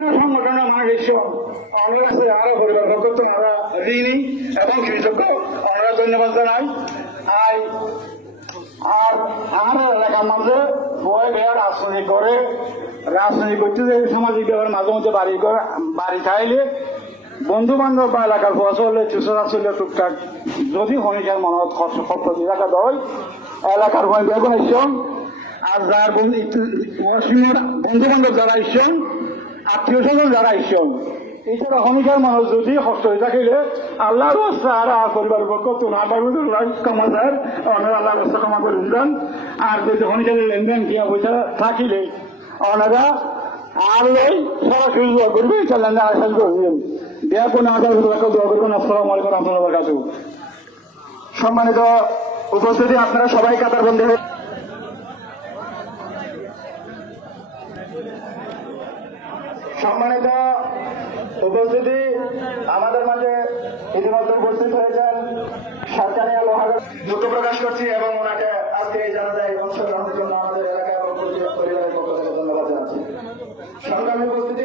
সংগঠনের মানুষ অনেক আছে আরো পরিবার পক্ষ তোমরা ঋণী এবং কৃতজ্ঞ আমরা ধন্যবাদ জানাই। আর আরো এলাকার মাঝে বয় বেয়া রাজনীতি করে রাজনীতি করতে যে সামাজিক ব্যাপার মাঝে মধ্যে বাড়ি খাইলে বন্ধু বান্ধব বা এলাকার ফসলে চুষরা ছিল টুকটাক যদি হনিকার মনত খরচ টাকা দেয় এলাকার ভয় বেগুন আসছেন আর যার বন্ধু বান্ধব যারা আসছেন আত্মীয় স্বজন যারা আসছেন এইটা হনিকার মানুষ যদি কষ্ট হয়ে থাকিলে আল্লাহর রাস্তা আর পরিবার পক্ষ তোমার ক্ষমা যায় ওনারা আল্লাহর রাস্তা ক্ষমা করে দেন। আর যদি হনিকারের লেনদেন কিয়া পয়সা থাকিলে ওনারা আর ওই সরাসরি দোয়া করবে লেনদেন আসান করবেন দেয়া কোনো আদার দোয়া করবেন। আসসালামু আলাইকুম রহমতুল্লাহ বারাকাতুহু। সম্মানিত উপস্থিতি, আপনারা সবাই কাতারবন্দী হয়ে সম্মানিত উপস্থিতি, আমাদের মাঝে ইতিমধ্যে উপস্থিত হয়েছেন সরকারি দুঃখ প্রকাশ করছি এবং ওনাকে আজকে এই জানাজায় অংশগ্রহণের জন্য আমাদের এলাকা এবং পরিবারের পক্ষ থেকে ধন্যবাদ জানাচ্ছি। সংগ্রামী উপস্থিতি